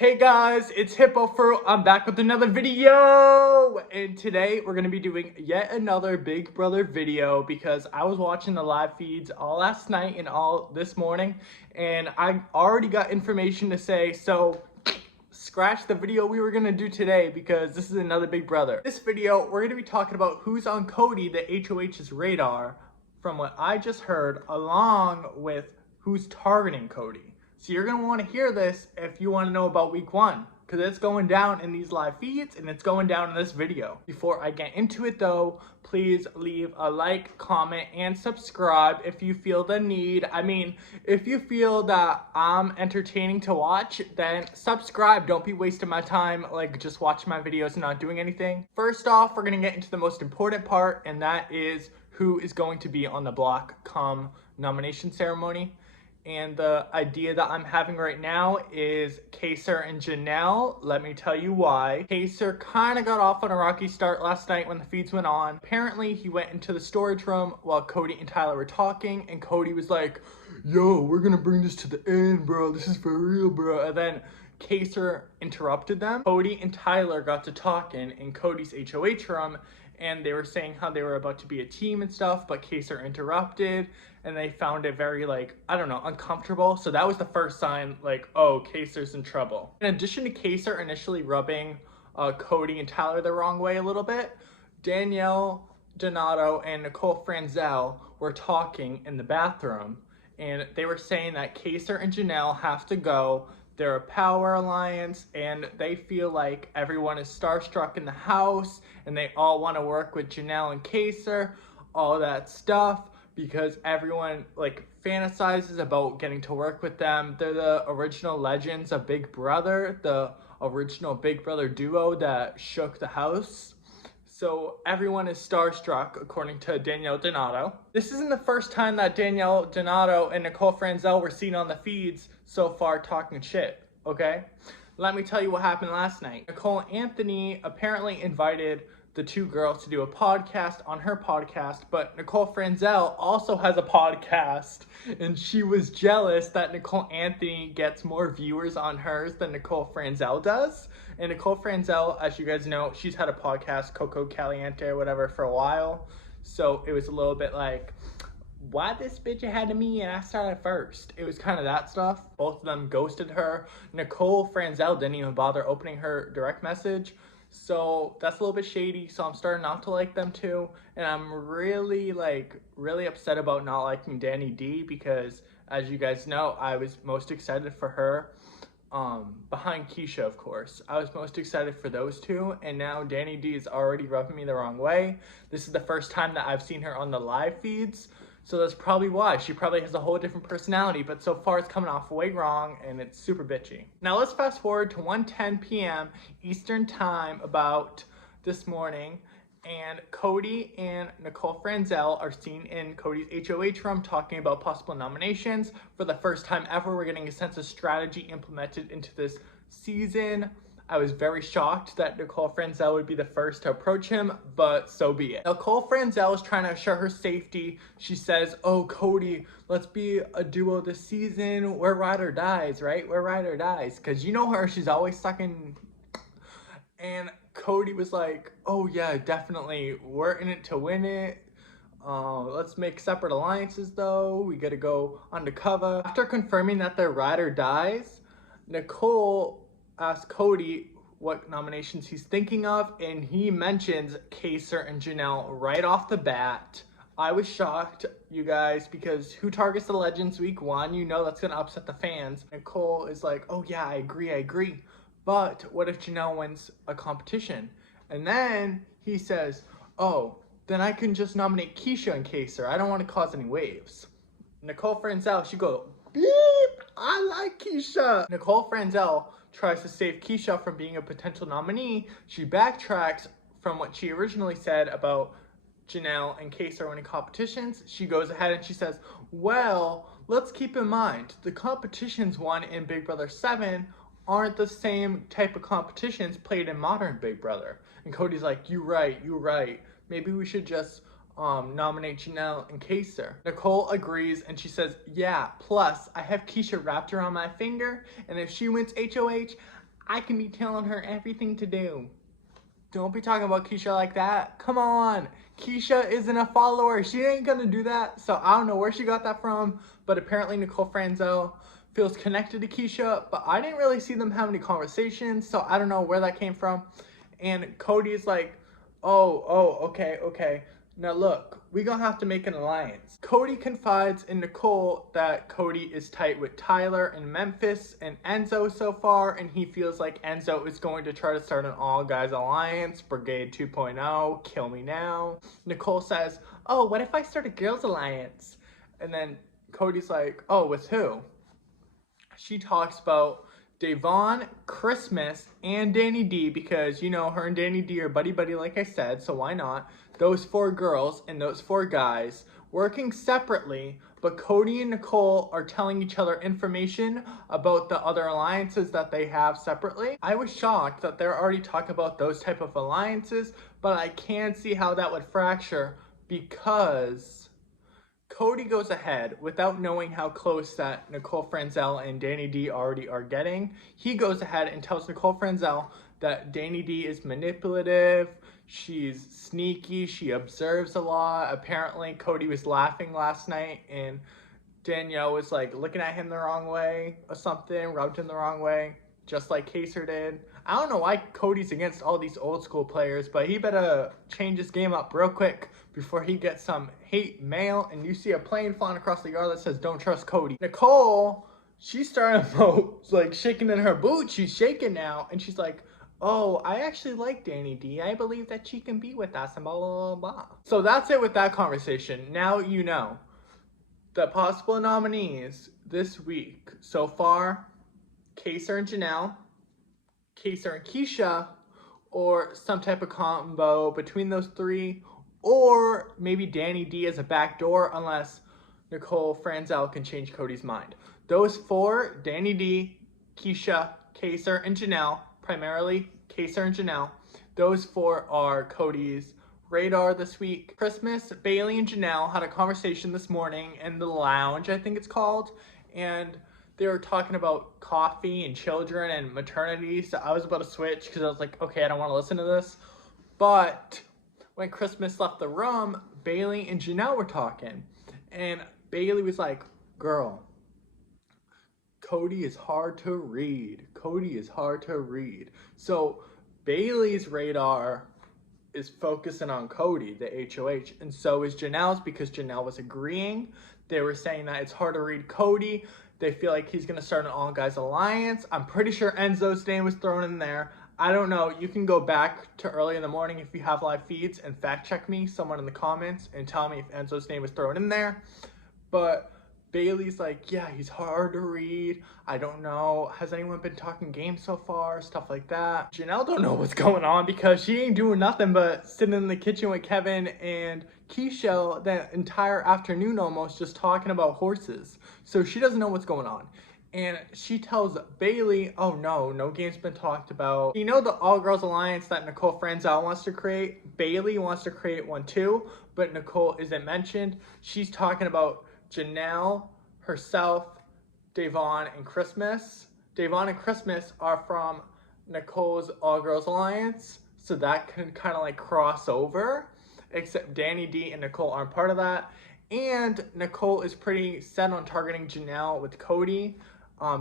Hey guys, it's Hippo Fruit. I'm back with another video, and today we're gonna be doing yet another Big Brother video because I was watching the live feeds all last night and all this morning, and I already got information to say, so scratch the video we were gonna do today because this is another Big Brother. This video, we're gonna be talking about who's on Cody, the HOH's radar, from what I just heard, along with who's targeting Cody. So you're gonna wanna hear this if you wanna know about week one, because it's going down in these live feeds and it's going down in this video. Before I get into it though, please leave a like, comment, and subscribe if you feel the need. I mean, if you feel that I'm entertaining to watch, then subscribe. Don't be wasting my time like just watching my videos and not doing anything. First off, we're gonna get into the most important part, and that is who is going to be on the block come nomination ceremony. And the idea that I'm having right now is Kaser and Janelle. Let me tell you why. Kaser kind of got off on a rocky start last night when the feeds went on. Apparently, he went into the storage room while Cody and Tyler were talking, and Cody was like, yo, we're gonna bring this to the end, bro. This is for real, bro. And then Kaser interrupted them. Cody and Tyler got to talking in Cody's HOH room, and they were saying how they were about to be a team and stuff, but Kaser interrupted, and they found it very, like, I don't know, uncomfortable. So that was the first sign, like, oh, Kaser's in trouble. In addition to Kaser initially rubbing Cody and Tyler the wrong way a little bit, Danielle Donato and Nicole Franzel were talking in the bathroom, and they were saying that Kaser and Janelle have to go. They're a power alliance, and they feel like everyone is starstruck in the house, and they all want to work with Janelle and Kaser, all that stuff, because everyone like fantasizes about getting to work with them. They're the original legends of Big Brother, the original Big Brother duo that shook the house. So everyone is starstruck, according to Danielle Donato. This isn't the first time that Danielle Donato and Nicole Franzel were seen on the feeds so far talking shit, okay? Let me tell you what happened last night. Nicole Anthony apparently invited the two girls to do a podcast on her podcast, but Nicole Franzel also has a podcast, and she was jealous that Nicole Anthony gets more viewers on hers than Nicole Franzel does. And Nicole Franzel, as you guys know, she's had a podcast, Coco Caliente or whatever, for a while. So it was a little bit like, why this bitch ahead of me and I started first? It was kind of that stuff. Both of them ghosted her. Nicole Franzel didn't even bother opening her direct message. So that's a little bit shady. So I'm starting not to like them too. And I'm really upset about not liking Dani D, because as you guys know, I was most excited for her behind Keisha, of course. I was most excited for those two, and now Dani D is already rubbing me the wrong way. This is the first time that I've seen her on the live feeds, so that's probably why. She probably has a whole different personality, but so far it's coming off way wrong, and it's super bitchy. Now let's fast forward to 1:10 p.m. Eastern time about this morning, and Cody and Nicole Franzel are seen in Cody's HOH room talking about possible nominations. For the first time ever, we're getting a sense of strategy implemented into this season. I was very shocked that Nicole Franzel would be the first to approach him, but so be it. Nicole Franzel is trying to assure her safety. She says, oh, Cody, let's be a duo this season. We're ride or dies, right? We're ride or dies. Because you know her, she's always sucking. And Cody was like, oh yeah, definitely, we're in it to win it. Let's make separate alliances though. We gotta go undercover. After confirming that they're ride or dies, Nicole asked Cody what nominations he's thinking of, and he mentions Kaser and Janelle right off the bat. I was shocked, you guys, because who targets the legends week one? You know that's gonna upset the fans. Nicole is like, oh yeah, I agree. But what if Janelle wins a competition? And then he says, oh, then I can just nominate Keisha and Kaser. I don't want to cause any waves. Nicole Franzel, she go, beep, I like Keisha. Nicole Franzel tries to save Keisha from being a potential nominee. She backtracks from what she originally said about Janelle and Kaser winning competitions. She goes ahead and she says, well, let's keep in mind, the competitions won in Big Brother 7 aren't the same type of competitions played in modern Big Brother. And Cody's like, you right. Maybe we should just nominate Janelle and Kaser. Nicole agrees, and she says, yeah, plus I have Keisha wrapped around my finger, and if she wins HOH, I can be telling her everything to do. Don't be talking about Keisha like that. Come on. Keisha isn't a follower. She ain't gonna do that. So I don't know where she got that from, but apparently Nicole Franzel feels connected to Keisha, but I didn't really see them have any conversations, so I don't know where that came from. And Cody's like, okay. Now look, we gonna have to make an alliance. Cody confides in Nicole that Cody is tight with Tyler in Memphis and Enzo so far, and he feels like Enzo is going to try to start an all-guys alliance, Brigade 2.0, kill me now. Nicole says, oh, what if I start a girls alliance? And then Cody's like, oh, with who? She talks about Devon, Christmas, and Dani D, because, you know, her and Dani D are buddy-buddy like I said, so why not? Those 4 girls and those 4 guys working separately, but Cody and Nicole are telling each other information about the other alliances that they have separately. I was shocked that they're already talking about those type of alliances, but I can see how that would fracture because Cody goes ahead without knowing how close that Nicole Franzel and Dani D already are getting. He goes ahead and tells Nicole Franzel that Dani D is manipulative, she's sneaky, she observes a lot. Apparently Cody was laughing last night and Danielle was like looking at him the wrong way or something, rubbed him the wrong way, just like Kaser did. I don't know why Cody's against all these old school players, but he better change his game up real quick before he gets some hate mail and you see a plane flying across the yard that says don't trust Cody. Nicole, she's starting to like shaking in her boots. She's shaking now and she's like, oh, I actually like Dani D. I believe that she can be with us and blah, blah, blah, blah. So that's it with that conversation. Now you know the possible nominees this week. So far, Kaser and Janelle, Kaser and Keisha, or some type of combo between those 3, or maybe Dani D as a backdoor unless Nicole Franzel can change Cody's mind. Those 4, Dani D, Keisha, Kaser, and Janelle, primarily Kaser and Janelle, those 4 are Cody's radar this week. Christmas, Bailey and Janelle had a conversation this morning in the lounge, I think it's called, and they were talking about coffee and children and maternity, so I was about to switch because I was like, okay, I don't want to listen to this. But when Christmas left the room, Bailey and Janelle were talking, and Bailey was like, girl, Cody is hard to read. Cody is hard to read. So Bailey's radar is focusing on Cody, the HOH, and so is Janelle's because Janelle was agreeing. They were saying that it's hard to read Cody. They feel like he's going to start an all-guys alliance. I'm pretty sure Enzo's name was thrown in there. I don't know. You can go back to early in the morning if you have live feeds and fact check me, someone in the comments, and tell me if Enzo's name was thrown in there. But Bailey's like, yeah, he's hard to read. I don't know. Has anyone been talking games so far? Stuff like that. Janelle don't know what's going on because she ain't doing nothing but sitting in the kitchen with Kevin and Keisha the entire afternoon almost just talking about horses. So she doesn't know what's going on. And she tells Bailey, oh no game's been talked about. You know the all-girls alliance that Nicole Franzel wants to create? Bailey wants to create one too, but Nicole isn't mentioned. She's talking about Janelle, herself, Devon, and Christmas. Devon and Christmas are from Nicole's all-girls alliance, so that can kind of like cross over, except Dani D and Nicole aren't part of that. And Nicole is pretty set on targeting Janelle with Cody,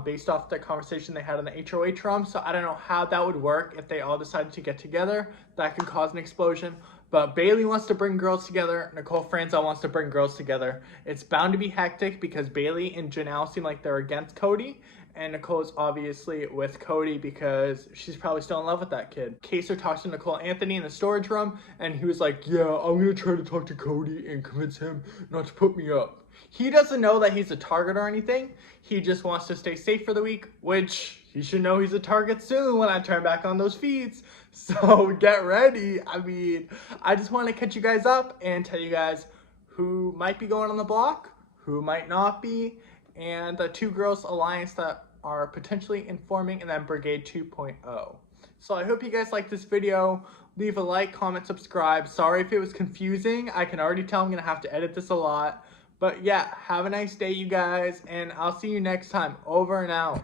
based off the conversation they had in the HOH room. So I don't know how that would work if they all decided to get together. That could cause an explosion. But Bailey wants to bring girls together. Nicole Franzel wants to bring girls together. It's bound to be hectic because Bailey and Janelle seem like they're against Cody. And Nicole's obviously with Cody because she's probably still in love with that kid. Kaser talks to Nicole Anthony in the storage room, and he was like, yeah, I'm going to try to talk to Cody and convince him not to put me up. He doesn't know that he's a target or anything. He just wants to stay safe for the week, which he should know he's a target soon when I turn back on those feeds. So get ready. I mean, I just want to catch you guys up and tell you guys who might be going on the block, who might not be, and the 2 girls alliance that are potentially informing, and then Brigade 2.0. So I hope you guys like this video. Leave a like, comment, subscribe. Sorry if it was confusing. I can already tell I'm going to have to edit this a lot. But yeah, have a nice day, you guys, and I'll see you next time. Over and out.